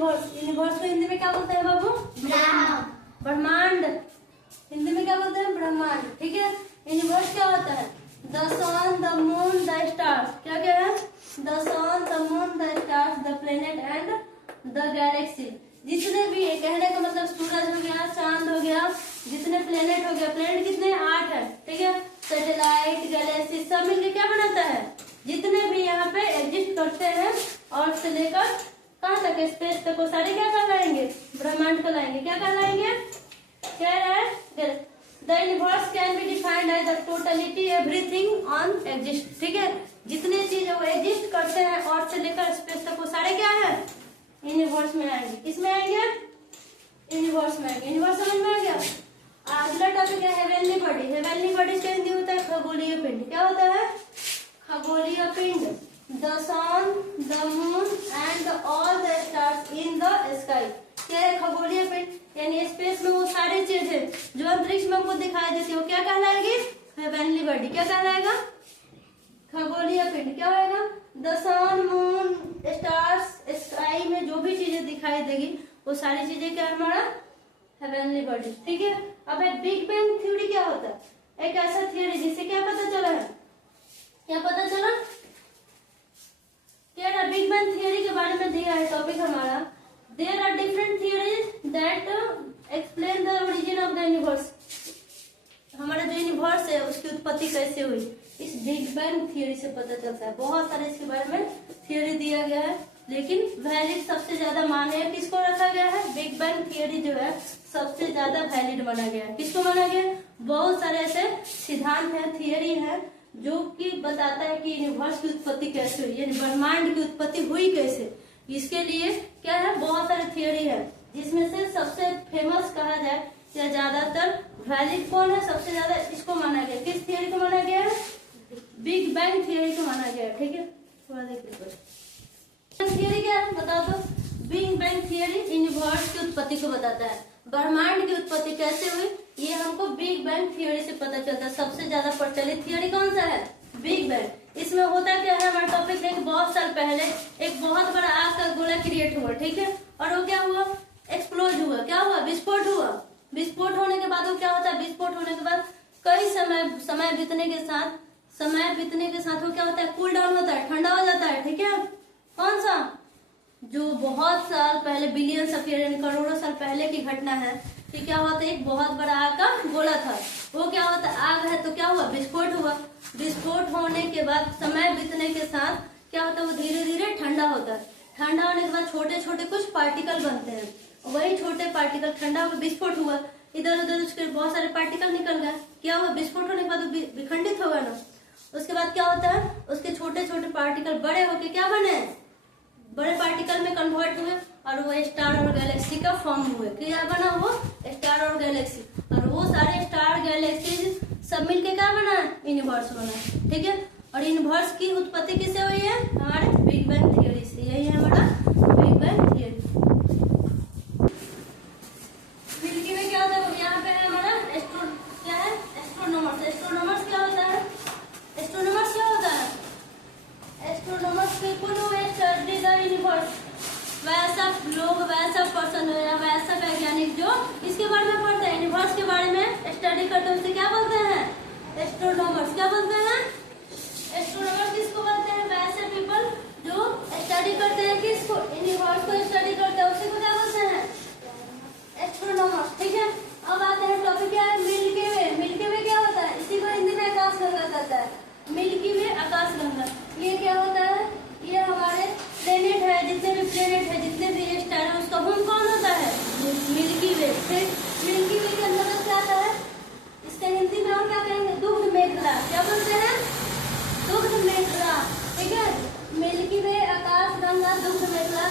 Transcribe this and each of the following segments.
Universe. Universe को हिंदी में क्या बोलते हैं बाबू? ब्रह्मांड। हिंदी में क्या बोलते हैं? ब्रह्मांड। ठीक है। यूनिवर्स क्या होता है? The sun, the moon, the stars. क्या क्या है? The sun, the moon, the stars, the planet and the galaxy. जितने भी, कहने का मतलब सूरज हो गया, चांद हो गया, जितने प्लेनेट हो गया। प्लेनेट कितने? 8 है। ठीक है। सैटेलाइट, गैलेक्सी सब मिलकर क्या बनाता है? जितने भी यहाँ पे एग्जिस्ट करते हैं और से लेकर कहाँ तक, स्पेस तक, वो सारे क्या कहलाएंगे? ब्रह्मांड कहलाएंगे। क्या कहलाएंगे? कह रहा है the universe can be defined as the totality everything on exist. ठीक है। जितने चीज वो एग्जिस्ट करते हैं और से लेकर स्पेस तक, वो सारे क्या है? यूनिवर्स में आएंगे। किसमें आएंगे? यूनिवर्स में आएंगे। यूनिवर्स समझ में आ गया? अगला टॉपिक है हेवनली बॉडी। हेवनली बॉडी का हिंदी होता है खगोलीय पिंड। क्या होता है? खगोलीय पिंड। The sun, the moon and all the stars in the sky. क्या है? खगोलीय पिंड यानी स्पेस में वो सारी चीजें जो अंतरिक्ष में हमको दिखाई देती है, वो क्या कहलाएगी? Heavenly body. क्या कहलाएगा? खगोलीय पिंड। क्या होगा? The sun, moon, stars, sky में जो भी चीजें दिखाई देगी वो सारी चीजें क्या है? हमारा हेवनली बॉडी। ठीक है। अब एक बिग बैंग थ्योरी क्या होता है? एक ऐसा थ्योरी जिससे क्या पता चला है? क्या पता चला? क्या है? बिग बैंग थ्योरी के बारे में दिया है टॉपिक हमारा। There are different theories that explain the origin of the universe. हमारा जो यूनिवर्स है उसकी उत्पत्ति कैसे हुई, इस बिग बैंग थ्योरी से पता चलता है। बहुत सारे इसके बारे में थ्योरी दिया गया है, लेकिन वैलिड सबसे ज्यादा माने किसको रखा गया है? बिग बैंग थ्योरी जो है सबसे ज्यादा वैलिड माना गया है। किसको माना गया? बहुत सारे ऐसे सिद्धांत है, थियरी है जो कि बताता है कि यूनिवर्स की उत्पत्ति कैसे हुई, यानी ब्रह्मांड की उत्पत्ति हुई कैसे। इसके लिए क्या है? बहुत सारे थियरी है, जिसमें से सबसे फेमस कहा जाए या ज्यादातर वैलिड कौन है? सबसे ज्यादा इसको माना गया। किस थियरी को माना गया है? बिग बैंग थियरी को माना गया है। ठीक है। थोड़ा देखिए थियरी क्या है बताओ तो? बिग बैंग थियरी यूनिवर्स की उत्पत्ति को बताता है। ब्रह्मांड की उत्पत्ति कैसे हुई ये हमको बिग बैंग थियरी से पता चलता है। सबसे ज्यादा प्रचलित थियरी कौन सा है? Big bang. इसमें होता क्या है? हमारा टॉपिक है कि बहुत साल पहले एक बहुत बड़ा आग का गोला क्रिएट हुआ। ठीक है। और वो क्या हुआ? एक्सप्लोज हुआ। क्या हुआ? विस्फोट हुआ। विस्फोट होने के बाद वो क्या होता है? विस्फोट होने के बाद कई समय बीतने के साथ वो क्या होता है? कूल डाउन होता है, ठंडा हो जाता है। ठीक है। कौन सा? जो बहुत साल पहले, बिलियन ऑफ ईयर, करोड़ों साल पहले की घटना है कि क्या होता है? एक बहुत बड़ा आग का गोला था। वो क्या होता है? आग है तो क्या हुआ? विस्फोट हुआ। विस्फोट होने के बाद समय बीतने के साथ क्या होता है? वो धीरे धीरे ठंडा होता है। ठंडा होने के बाद छोटे छोटे कुछ पार्टिकल बनते हैं। वही छोटे पार्टिकल, ठंडा हुआ, विस्फोट हुआ, इधर उधर उसके बहुत सारे पार्टिकल निकल गए। क्या हुआ? विस्फोट होने के बाद विखंडित होगा ना। उसके बाद क्या होता है? उसके छोटे छोटे पार्टिकल बड़े होके क्या बने? बड़े पार्टिकल में कन्वर्ट हुए और वो स्टार और गैलेक्सी का फॉर्म हुए। क्या बना? वो स्टार और गैलेक्सी। और वो सारे स्टार गैलेक्सी सब मिलके क्या बना? यूनिवर्स बना। ठीक है। और यूनिवर्स की उत्पत्ति किससे हुई है? हमारे बिग बैंग थियरी से। यही है हमारा बिग बैंग थियरी। मिल्की वे क्या होता है? यहाँ पे है हमारा क्या है? एस्ट्रोनॉमर्स। एस्ट्रोनॉमर्स क्या होता है? एस्ट्रोनॉमर्स क्या होता है? Astronomers people who study the universe. वैसा लोग, वैसा पर्सन या वैसा वैज्ञानिक जो इसके बारे में पढ़ते हैं, यूनिवर्स के बारे में स्टडी करते हैं, उसे क्या बोलते हैं? एस्ट्रोनॉमर्स। क्या बोलते हैं? एस्ट्रोनॉमर्स किसको बोलते हैं? वैसे पीपल जो स्टडी करते हैं किसको? यूनिवर्स को स्टडी करते हैं, उसी को क्या बोलते हैं? एस्ट्रोनॉमर्स। ठीक है। अब आते हैं टॉपिक क्या है? मिल्की वे। मिल्की वे क्या होता है? इसी को हिंदी में आकाशगंगा कहता है। मिल्की वे, आकाशगंगा। ये क्या होता है? ये हमारे प्लेनेट है, जितने भी प्लेनेट है, जितने भी स्टार है, उसका होम कौन होता है? मिल्की वे। फिर मिल्की वे के अंतर्गत क्या आता है? इसका हिंदी में हम क्या कहेंगे? दुग्ध मेखला। क्या बोलते हैं? दुग्ध मेखला। ठीक है। मिल्की वे, आकाशगंगा, दुग्ध मेखला।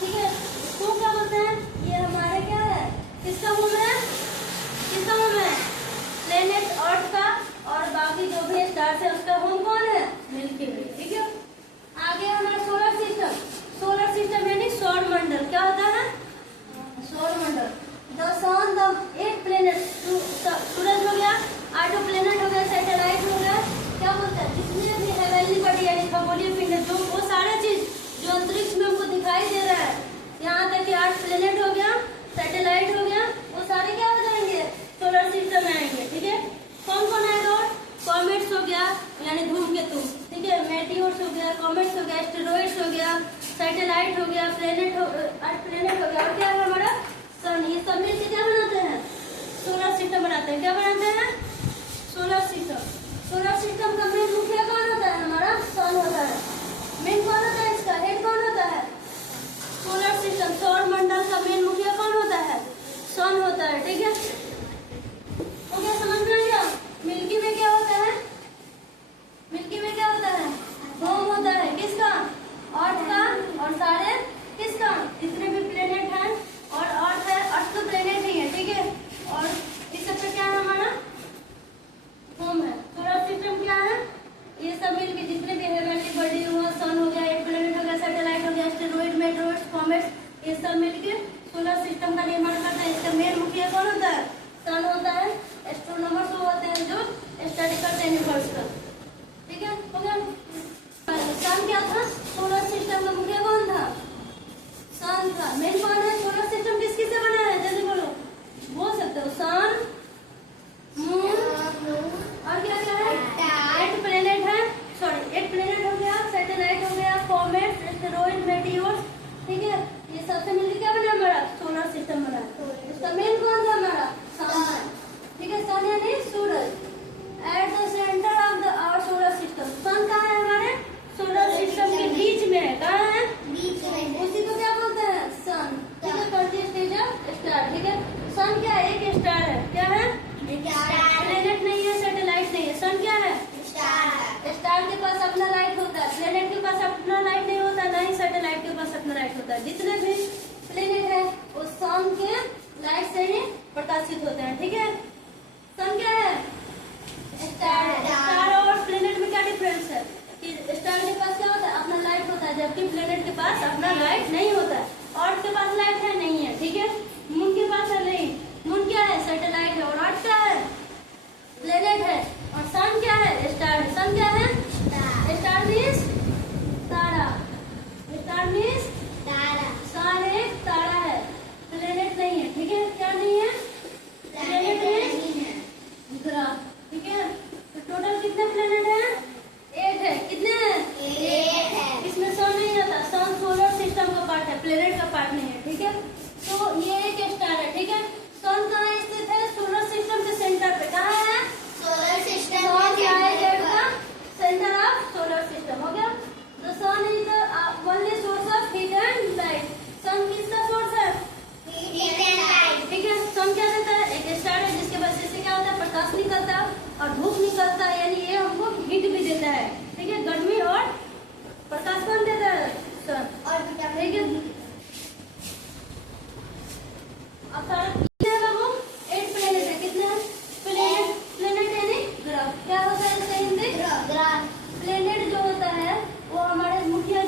ठीक है। इसको क्या बोलते हैं? ये हमारे क्या है? किसका होम है? किसका होम है? प्लेनेट अर्थ का और बाकी जो भी स्टार्स है उसका होम कौन है? मिल्की वे। ठीक है। आगे हमारा सोलर सिस्टम। सोलर सिस्टम यानी सौर मंडल। क्या होता है? सौर मंडल। द सन, द एक प्लेनेट, सूरज हो गया, 8 प्लेनेट हो गया, सैटेलाइट हो गया। क्या बोलते हैं? जितने भी हेवनली बॉडी यानी खगोलीय पिंड, जो वो सारे चीज जो अंतरिक्ष में हमको दिखाई दे रहा गया, प्लेनेट हो गया, और क्या है हमारा सन। ये सब मिलकर क्या बनाते हैं, सोलर सिस्टम बनाते हैं। क्या बनाते हैं, सोलर सिस्टम। सोलर सिस्टम का मेन मुखिया कौन होता है, हमारा सन होता है। मेन कौन होता है, इसका हेड कौन होता है, सोलर सिस्टम। सौर मंडल का मेन मुखिया कौन होता है, सन होता है। ठीक है, हो गया, समझ में आ गया। मिल्की में क्या होता है, मिल्की में क्या होता है, होम होता है किसका, अर्थ का, और सारे किसका, जितने भी प्लेनेट हैं, और अर्थ है, अर्थ तो प्लेनेट ही है। ठीक है, और इस सब पे क्या है, हमारा होम है। सोलर सिस्टम क्या है, ये सब मिलके जितने भी हेवनली बॉडी हुआ, सन हो गया, एक प्लेनेट हो गया, सैटेलाइट हो गया, एस्टेरॉइड, मेटरॉइड्स, कॉमेट्स, ये सब मिलके सोलर सिस्टम का निर्माण करता है। इसका मेन मुखिया कौन होता है, सन होता है। एस्ट्रोनॉमर्स वो होते हैं जो स्टडी करते हैं यूनिवर्स का। ठीक है, हो गया। सन क्या था, सोलर सिस्टम का मुखिया कौन था, सन था। मेन कौन है, सोलर सिस्टम किस किस से बना है, जल्दी बोलो, बोल सकते हो, सन, मून, और क्या क्या है, 8 प्लेनेट है, सॉरी 8 प्लेनेट हो गया, सैटेलाइट हो गया, कॉमेट्स, एस्टेरॉइड, मेटियोर्स। ठीक है, ये सबसे मिलकर क्या बना, हमारा सोलर सिस्टम बना। इसका मेन कौन था, हमारा सन। ठीक है, सन यानी सूरज। At the centre of the our solar system, sun कहाँ है, हमारे सोलर सिस्टम के बीच में है। कहाँ है, बीच में, उसी को क्या बोलते हैं, सन। ठीक है, फर्स्ट स्टेज ऑफ स्टार। ठीक है, सन क्या है, एक स्टार है। क्या है, प्लेनेट नहीं है, सैटेलाइट नहीं है, सन क्या है, स्टार। स्टार के पास अपना लाइट होता है, प्लेनेट के पास अपना लाइट नहीं होता, ना ही सैटेलाइट के पास अपना लाइट होता है। जितने भी प्लेनेट है वो सन के लाइट से ही प्रकाशित होते हैं। ठीक है, सन क्या है, स्टार है। स्टार और प्लेनेट में क्या डिफरेंस है कि स्टार के पास क्या होता है, अपना लाइट होता है, जबकि प्लेनेट के पास अपना लाइट नहीं होता है। अर्थ के पास लाइट है, नहीं है। ठीक है, मून के पास है, नहीं। मून क्या है, सैटेलाइट है, और अर्थ क्या है, प्लेनेट है। और सन क्या है, स्टार है। सन क्या है, स्टार मीन्स तारा, स्टार मीन्स तारा। सन एक तारा है, प्लेनेट नहीं है। ठीक है, क्या नहीं है, प्लेनेट मीन्स ग्रह। ठीक है, तो टोटल कितने प्लेनेट हैं, 8 है। कितने हैं, 8 है। इसमें सन नहीं आता, सन सोलर सिस्टम का पार्ट है, प्लेनेट का पार्ट नहीं है। ठीक है, तो ये एक स्टार है। ठीक है, सन कहाँ स्थित है, सोलर सिस्टम के सेंटर पे। कहाँ है, सोलर सिस्टम का सेंटर ऑफ सोलर सिस्टम। हो गया, the sun is the only source of heat and light. Sun किसका सोर्स है, हीट एंड लाइट। ठीक है, सन क्या देता है, एक स्टार है जिसके वजह से क्या होता है, प्रकाश निकलता है और धूप निकलता है, यानी ये हमको हीट भी देता है। ठीक है, गर्मी और प्रकाश कौन देता है, सन। और ठीक है, अब सारा बाबू 8 प्लेनेट है। कितने प्लेनेट, प्लेनेट यानी ग्रह। क्या होता है इसका हिंदी, ग्रह। प्लेनेट जो होता है वो हमारे मुखिया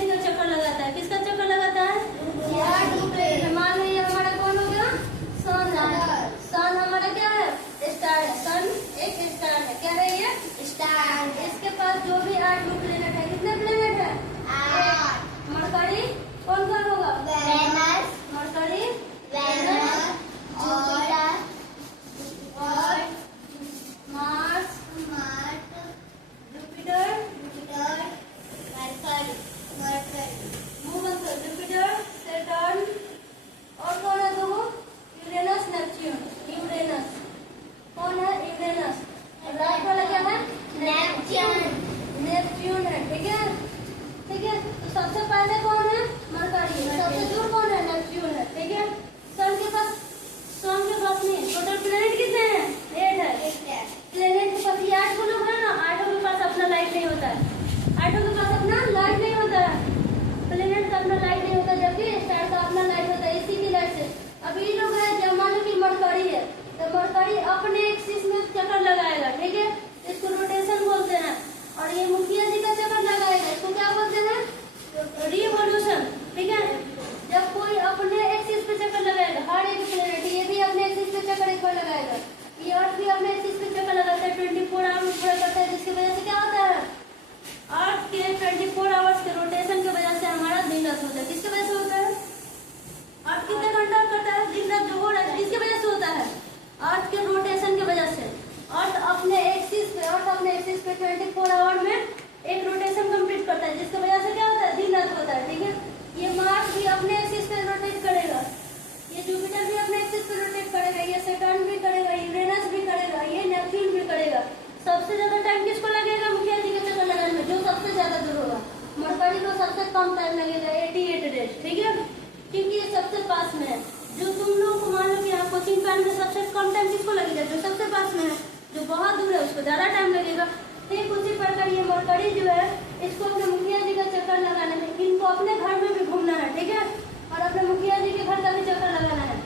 कम टाइम किसको लगेगा? जो सबसे पास में है। जो बहुत दूर है उसको ज्यादा टाइम लगेगा। ठीक उसी प्रकार ये मरकरी जो है, इसको अपने मुखिया जी का चक्कर लगाना है। इनको अपने घर में भी घूमना है, ठीक है, और अपने मुखिया जी के घर का भी चक्कर लगाना है।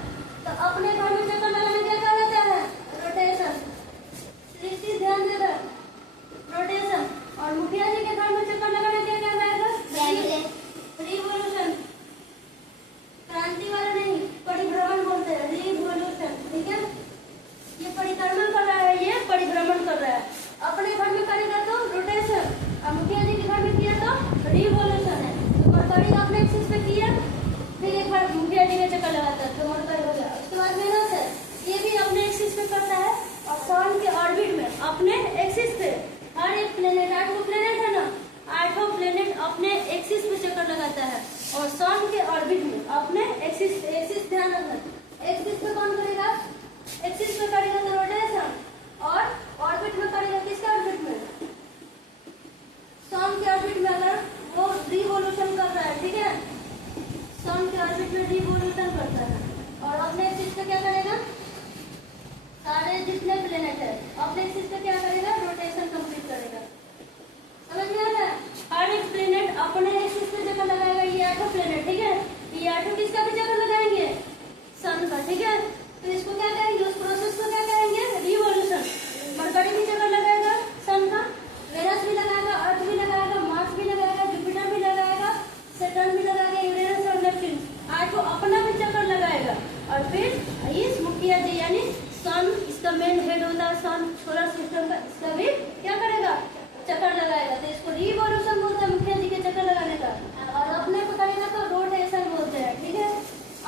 तो अपने घर में चक्कर लगाने क्या कहलाता है? रोटेशन। दृष्टि ध्यान देगा, रोटेशन। और मुखिया जी के घर में चक्कर लगाना क्या कहलाएगा? रिवोल्यूशन। क्रांति वाला नहीं, परिभ्रमण बोलते हैं, रिवोल्यूशन। ठीक है, ये परिक्रमण कर रहा है, ये परिभ्रमण कर रहा है। अपने घर में करेगा तो रोटेशन, और मुखिया जी के घर में किया तो रिवोल्यूशन है। तो मरकरी अपने एक्सिस पे किया, फिर एक बार मुखिया जी का चक्कर लगाता है तो मरकरी हो गया। उसके बाद वेनस है, ये भी अपने एक्सिस पे करता है, और सन के ऑर्बिट में अपने एक्सिस पे हर एक प्लेनेट, 8 प्लेनेट है ना, 8 प्लेनेट अपने एक्सिस पे चक्कर लगाता है, और सन के ऑर्बिट में अपने एक्सिस पे। एक्सिस ध्यान रखना, एक्सिस पे कौन करेगा? एक्सिस पे करेगा तो रोटेशन, और ऑर्बिट में करेगा किसके ऑर्बिट में? सन के ऑर्बिट में अगर वो रिवोल्यूशन कर रहा है, ठीक है, सन के ऑर्बिट में रिवोल्यूशन करता है, और अपने एक्सिस पे क्या करेगा? सारे जितने प्लेनेट है अपने एक्सिस पे क्या करेगा? रोटेशन कंप्लीट करेगा। समझ में आ रहा है? हर एक प्लेनेट अपने एक्सिस पे चक्कर लगाएगा। ये 8 प्लेनेट, ठीक है, ये 8 किसका भी चक्कर लगाएंगे? सन का, ठीक है। तो इसको क्या कहेंगे? उस प्रोसेस को क्या कहेंगे? रिवोल्यूशन। मरकरी भी चक्कर लगाएगा सन का, वेनस भी लगाएगा, अर्थ भी लगाएगा, मार्स भी लगाएगा, जुपिटर भी लगाएगा, सैटर्न भी लगाएगा, यूरेनस और नेपच्यून, 8 अपना भी चक्कर लगाएगा। और फिर इस मुखिया जी यानी सन, इसका मेन हेड होता है सन, सोलर सिस्टम का, इसका भी क्या करेगा? चक्कर लगाएगा। तो इसको रिवोल्यूशन बोलते हैं, मुखिया जी के चक्कर लगाने का। और अपने को करेगा तो रोटेशन बोलते हैं, ठीक है।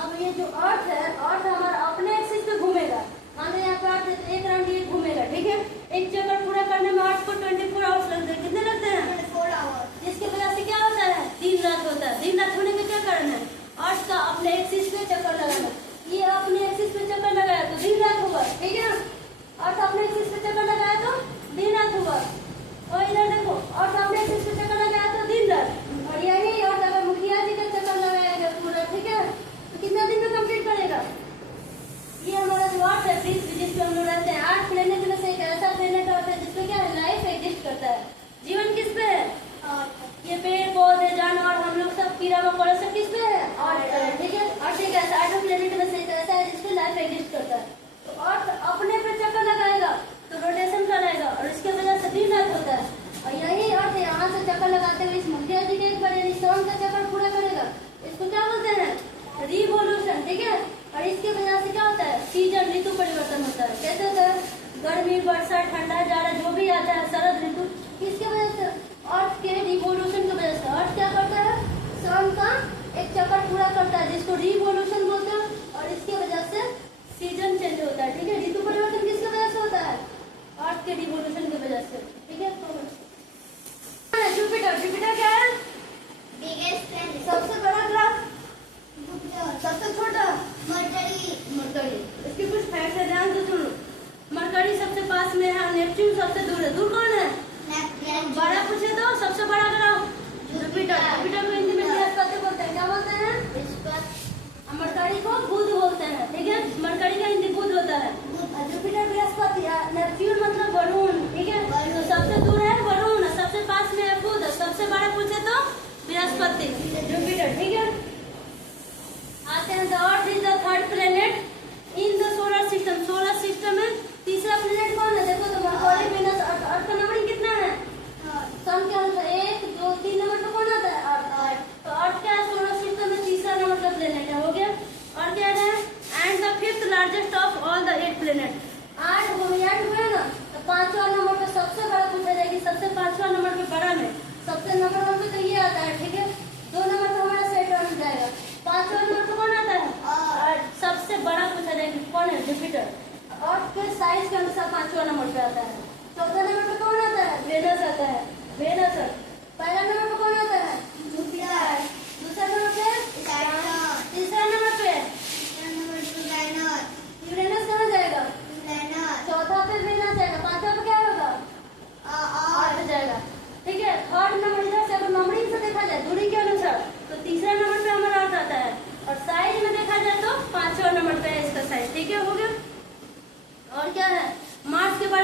अब ये जो अर्थ है, अर्थ हमारा अपने एक्सिस पे घूमेगा। मान लो यहाँ पे अर्थ है तो एक राउंड ये घूमेगा, ठीक है। एक चक्कर पूरा करने में अर्थ को 24 आवर्स लगते हैं। कितने लगते हैं? 24 आवर्स। जिसकी वजह से क्या होता है? दिन रात होता है। दिन रात होने का क्या कारण है? अर्थ का अपने एक्सिस पे चक्कर लगाना। ये अपने एक्सिस पे चक्कर लगाया तो दिन रात होगा, ठीक है। अर्थ अपने एक्सिस पे चक्कर लगाया तो दिन रात होगा। और इधर देखो, अर्थ अपने एक्सिस पे चक्कर लगाया तो दिन रात। और यही अर्थ अगर मुखिया जी का चक्कर लगाएगा पूरा, ठीक है, तो कितना दिन में कंप्लीट करेगा? ये हमारा जो अर्थ है पृथ्वी, जिसपे हम लोग रहते हैं, 8 प्लेनेट में से एक ऐसा प्लेनेट अर्थ है जिसपे क्या है? लाइफ एग्जिस्ट करता है। जीवन किस पे है? ये पेड़ पौधे जानवर हम लोग सब कीड़ा मकोड़ा सब किस पे है? अर्थ, ठीक है। अर्थ एक ऐसा 8 प्लेनेट में से एक ऐसा है जिसपे लाइफ एग्जिस्ट करता है। तो अर्थ अपने पे चक्कर लगाएगा तो रोटेशन कराएगा, और इसके वजह से दिन रात होता है। और यही अर्थ यहाँ से चक्कर लगाते हुए इस मुखिया जी के एक बार यानी सन का चक्कर पूरा करेगा। इसको क्या बोलते हैं? रिवोल्यूशन, ठीक है। और इसकी वजह से क्या होता है? सीजन, ऋतु परिवर्तन होता है। कैसे होता है? गर्मी, वर्षा, ठंडा, जाड़ा जो भी आता है, शरद ऋतु, किसके वजह से? अर्थ के रिवोल्यूशन की वजह से। अर्थ क्या करता है? सन का एक चक्कर पूरा करता है जिसको रिवोल्यूशन बोलते हैं, और इसकी वजह से सीजन चेंज होता है, ठीक है। ऋतु परिवर्तन किसकी वजह से होता है? अर्थ के रिवोल्यूशन की वजह से, ठीक है। जुपिटर, जुपिटर क्या है? Biggest planet. सबसे बड़ा ग्रह, जुपिटर। सबसे छोटा मरकरी। मरकरी। इसके कुछ फैक्ट है, ध्यान से सुनो। मरकरी सबसे पास में है, नेपच्यून सबसे दूर है। दूर कौन है? बड़ा पूछे तो सबसे बड़ा ग्रह जुपिटर। जुपिटर को हिंदी में बृहस्पति बोलते हैं। क्या बोलते हैं? मरकरी को बुध बोलते हैं, ठीक है। मरकरी का हिंदी बुध होता है, जुपिटर बृहस्पति। नेपच्यून मतलब वरुण, ठीक है। तो सबसे दूर है वरुण, सबसे पास में है बुध, सबसे बड़ा पूछे तो बृहस्पति, जुपिटर, ठीक है। आते हैं, the earth is the third planet in the solar system. Solar system में तीसरा प्लेनेट कौन है? देखो तो मरकरी, वेनस, अर्थ का नंबर कितना है? सन के अनुसार 1 2 3 नंबर पे कौन आता है? अर्थ। तो अर्थ क्या है? सोलर सिस्टम में तीसरा नंबर का प्लेनेट है, हो गया। और क्या है? And the fifth largest of all the 8 planet. 8 हुए ना, तो 5वां नंबर पे सबसे बड़ा पूछा जाएगी। सबसे 5वां नंबर पे बड़ा में सबसे नंबर 1 पे तो ये आता है, ठीक है। 2 नंबर पे हमारा सैटर्न जाएगा। 5वां नंबर पे कौन आता है? अर्थ। सबसे बड़ा पूछा जाएगा कौन है? जुपिटर। अर्थ के साइज के अनुसार 5वां नंबर पे आता है। 4था नंबर पे कौन आता है? वेनस आता है, वेनस।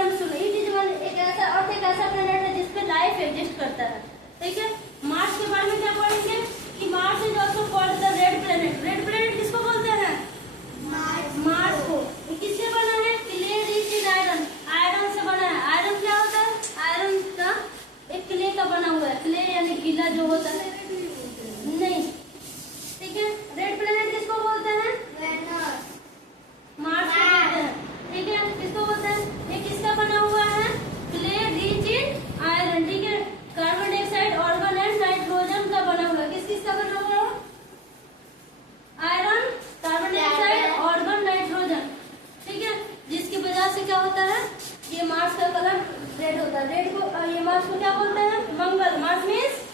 ध्यान से सुनो, इट इज वन एक ऐसा अर्थ एक ऐसा प्लेनेट है जिसपे लाइफ एग्जिस्ट करता है, ठीक है। मार्स के बारे में क्या पढ़ेंगे कि Mars is also called the red planet. Red planet किसको बोलते हैं? मार्स को। ये किससे बना है? Clay rich in iron, iron से बना है। आयरन क्या होता है? आयरन का एक क्ले का बना हुआ है, क्ले यानी गीला जो होता है, नहीं, ठीक है। रेड प्लेनेट किसको बोलते हैं? मार्स को बोलते हैं, ठीक है। किसको बोलते हैं? ये किसका बना हुआ है? क्ले रिच इन आयरन, ठीक है। Carbon dioxide, organ and nitrogen का बना हुआ है। किसका बना हुआ है? Iron, carbon dioxide, organ, nitrogen, ठीक है। जिसकी वजह से क्या होता है? ये मार्स का कलर रेड होता है। रेड को ये मार्स को क्या बोलते हैं? मंगल। मार्स मीन्स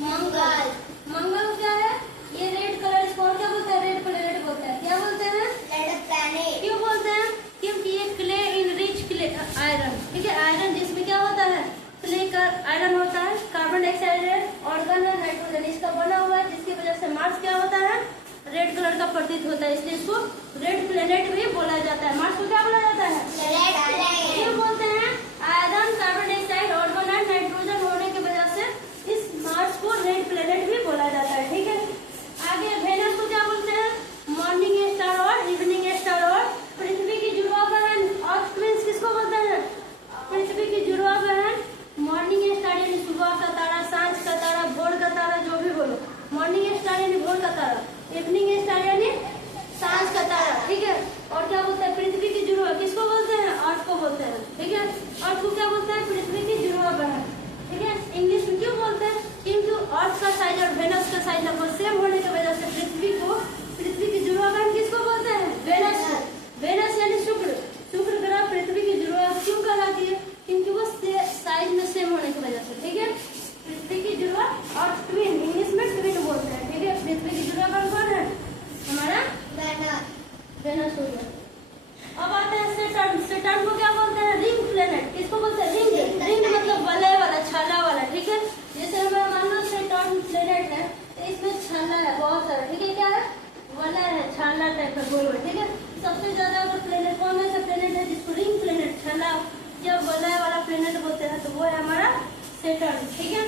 मंगल। मंगल क्या है? ये रेड कलर, इसको और क्या बोलते हैं? रेड प्लेनेट बोलते हैं। क्या बोलते हैं? क्यों बोलते हैं? क्योंकि ये क्ले इन रिच क्ले आयरन, ठीक है। आयरन जिसमें क्या होता है? क्ले का आयरन होता है, कार्बन डाइऑक्साइड है, ऑर्गन है, नाइट्रोजन इसका बना हुआ है, जिसकी वजह से मार्स क्या होता है? रेड कलर का प्रतीत होता है, इसलिए इसको रेड प्लेनेट भी बोला जाता है। मार्स को क्या बोला जाता है? क्यों बोलते हैं? Iron, carbon dioxide, organ and nitrogen होने की वजह से इस मार्स को रेड प्लेनेट भी बोला जाता है, ठीक है। आगे वेनस को क्या बोलते हैं? मॉर्निंग स्टार और इवनिंग स्टार। और पृथ्वी की जुड़वा बहन अर्थ ट्विंस किसको बोलते हैं? पृथ्वी की जुड़वा बहन मॉर्निंग स्टार यानी सुबह का तारा, सांझ का तारा, भोर का तारा, जो भी बोलो। मॉर्निंग स्टार यानी भोर का तारा, इवनिंग स्टार यानी सांझ का तारा, ठीक है। और क्या बोलते हैं? पृथ्वी की जुड़वा किसको बोलते हैं? अर्थ को बोलते हैं, ठीक है। अर्थ को क्या बोलते हैं? पृथ्वी की जुड़वा बहन, ठीक है। इंग्लिश में क्यों बोलते हैं? क्योंकि अर्थ का साइज और वेनस का साइज लगभग सेम होने की वजह से पृथ्वी की जुड़वा बहन किसको बोलते हैं? वेनस। वेनस यानी शुक्र। शुक्र ग्रह पृथ्वी की जुड़वा क्यों कहलाती है? क्योंकि वो साइज में सेम होने की वजह से, ठीक है। पृथ्वी की जुड़वा और ट्विन, इंग्लिश में ट्विन बोलते हैं, ठीक है। पृथ्वी की जुड़वा बहन कौन है? हमारा वेनस हो गया। अब आते हैं सैटर्न। सैटर्न को क्या बोलते हैं? Ring planet. किसको बोलते हैं? रिंग। रिंग मतलब वलय वाला, छाला वाला, ठीक है। जैसे हमें मान लो सैटर्न प्लेनेट है, तो इसमें छाला है बहुत सारा, ठीक है। क्या है? वलय है, छाला टाइप का गोल, ठीक है। सबसे ज्यादा अगर प्लेनेट कौन ऐसा प्लेनेट है जिसको रिंग प्लेनेट, छाला या वलय वाला प्लेनेट बोलते हैं, तो वो है हमारा सैटर्न, ठीक है।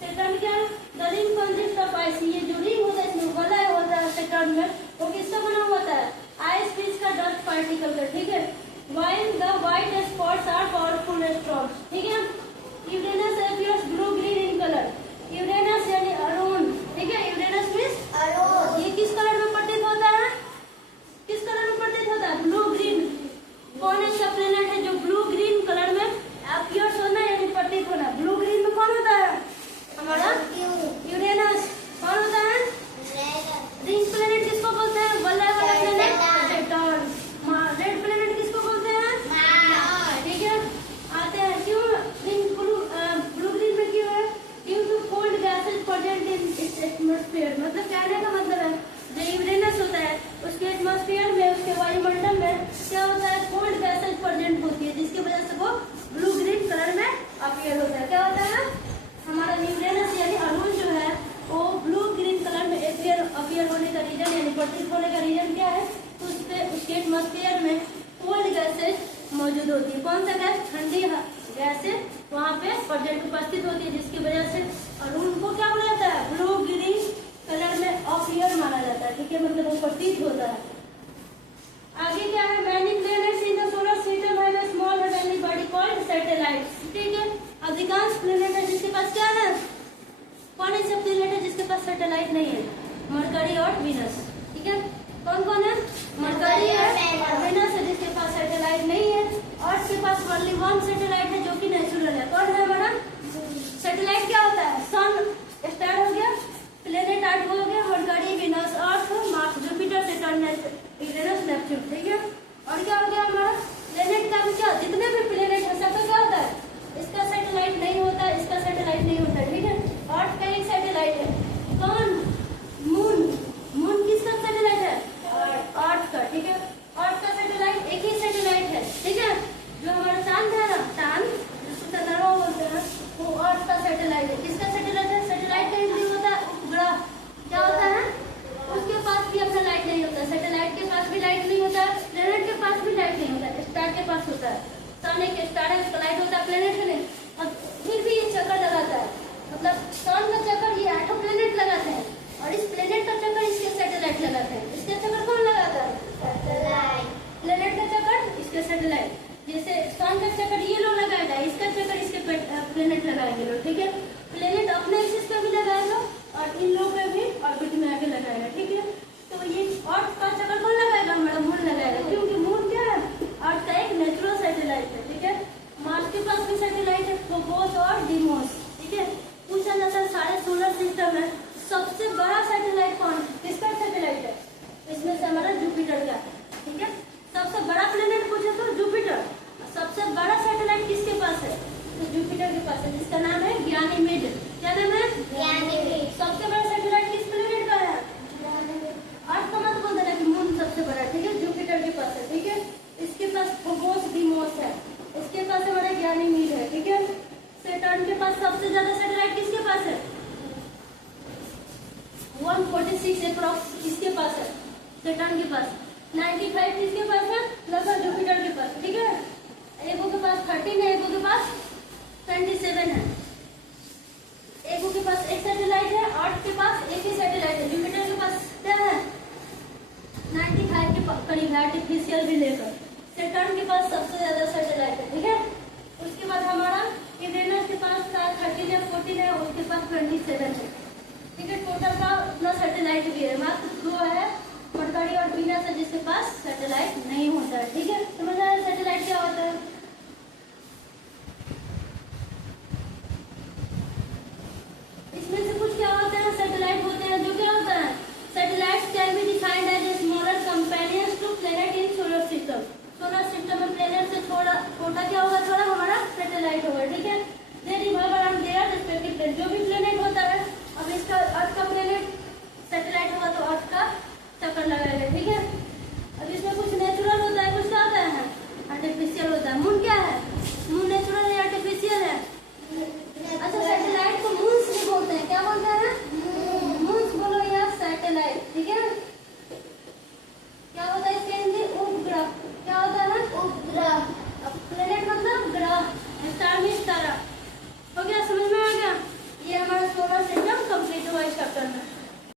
सैटर्न क्या है? The ring consist of ice. ये जो रिंग होता है इसमें वलय होता है सैटर्न में, वो किसका बना हुआ होता है? आइस पीस का डस्ट पार्टिकल का, ठीक है। While the white spots are powerful storms, ठीक है। Uranus appears blue green in color. Uranus यानी अरुण, ठीक है। यूरेनस मीन्स ये किस कलर में प्रतीत होता है? किस कलर में प्रतीत होता है? Blue green. कौन ऐसा प्लेनेट है जो ब्लू ग्रीन कलर में अपीयर्स होना यानी प्रतीत होना? ब्लू ग्रीन में कौन होता है? हमारा यूरेनस। कौन होता है? रिंग प्लेनेट किसको बोलते हैं? वलय वाला प्लेनेट सैटर्न। रेड प्लेनेट किसको बोलते हैं? ठीक है। आते हैं क्यों रिंग ब्लू ग्रीन में क्यों है? Due to cold gases present in its atmosphere. मतलब कहने का मतलब है जो यूरेनस होता है उसके एटमॉस्फेयर में, उसके वायुमंडल में क्या होता है? कोल्ड गैसेज प्रेजेंट होती है, जिसकी वजह से वो ब्लू ग्रीन कलर में अपीयर होता है। क्या होता है? हमारा यूरेनस यानी अरुण जो है वो ब्लू ग्रीन कलर में अपीयर होने का रीजन यानी प्रतीत होने का रीजन क्या है? तो उसके एटमॉस्फेयर में कोल्ड गैसेज मौजूद होती है। कौन सा गैस? ठंडी गैसेज वहाँ पे प्रेजेंट उपस्थित होती है, जिसकी वजह से अरुण को क्या बोला जाता है? ब्लू ग्रीन कलर में अपीयर माना जाता है, ठीक है। मतलब वो प्रतीत होता है। आगे क्या है? Many planets in the solar system have a small heavenly body called satellites, ठीक है। अधिकांश प्लैनेट है जिसके पास क्या है? कौन ऐसे प्लैनेट है जिसके पास सैटेलाइट नहीं है? मरकरी और वीनस, ठीक है। कौन कौन है? मरकरी है और वीनस है जिसके पास सैटेलाइट नहीं है। और इसके पास ओनली वन सैटेलाइट है जो कि नेचुरल है। कौन है हमारा? सैटेलाइट क्या होता है? सन स्टार हो गया, प्लेनेट आठ हो गया, Mercury, Venus, Earth, Mars, Jupiter, Saturn, Uranus, Neptune, ठीक है। और क्या हो गया हमारा? प्लेनेट का भी क्या? जितने भी प्लेनेट है सबका क्या होता है? इसका सैटेलाइट नहीं होता, इसका सैटेलाइट नहीं होता, ठीक है। अर्थ का एक सैटेलाइट है। कौन? मून। मून किसका सैटेलाइट है? अर्थ का, ठीक है। अर्थ का सैटेलाइट एक ही सैटेलाइट है, ठीक है। जो हमारा चांद है ना, चांद सन एक स्टार है, कोलाइड होता है प्लेनेट है नहीं, अब फिर भी ये चक्कर लगाता है, मतलब सन का चक्कर ये 8 प्लेनेट लगाते हैं और इस प्लेनेट का चक्कर इसके सैटेलाइट लगाते हैं। इसके चक्कर कौन लगाता है? सैटेलाइट। प्लेनेट का चक्कर इसके सैटेलाइट। जैसे सन का चक्कर ये लोग लगाएगा, इसका चक्कर इसके प्लेनेट लगाएंगे लोग, ठीक है। प्लेनेट अपने एक्सिस पे भी लगाएगा और इन लोग पे भी ऑर्बिट में आके लगाएगा, ठीक है। तो ये अर्थ का चक्कर कौन लगाएगा? हमारा मून लगाएगा, क्योंकि मून क्या है? अर्थ का एक नेचुरल सैटेलाइट है, ठीक है। मार्स के पास भी सैटेलाइट है, फोबोस और डीमोस, ठीक है। पूछा जाता है सारे सोलर सिस्टम में सबसे बड़ा सैटेलाइट कौन है? किसका सैटेलाइट है? इसमें से हमारा जुपिटर का, ठीक है। सबसे बड़ा प्लेनेट पूछे तो जुपिटर। सबसे बड़ा सैटेलाइट किसके पास है? तो जुपिटर के पास है, जिसका नाम है गैनीमेड। क्या नाम है? गैनीमेड। सबसे बड़ा सैटेलाइट किस प्लेनेट का है? अर्थ का मत बोल देना कि मून सबसे बड़ा, ठीक है। जुपिटर के पास है, ठीक है। इसके पास फोबोस डीमोस है, इसके पास हमारा गैनीमेड है, ठीक है। सैटर्न के पास सबसे ज्यादा सैटेलाइट किसके पास है? 146 अप्रॉक्स इसके पास है, सैटर्न के पास। 95 किसके पास है? लगभग जुपिटर के पास, ठीक है। एगो के पास 13 है, एगो के पास 27 है। एगो के पास एक सैटेलाइट है, अर्थ के पास एक ही सैटेलाइट है। जुपिटर के पास क्या है? 95 के करीब है, आर्टिफिशियल भी लेकर। सैटर्न के पास सबसे ज्यादा सैटेलाइट है, ठीक है। उसके बाद हमारा यूरेनस के पास 13 है, 14 है, उसके पास 27 है, ठीक है। टोटल का उतना सैटेलाइट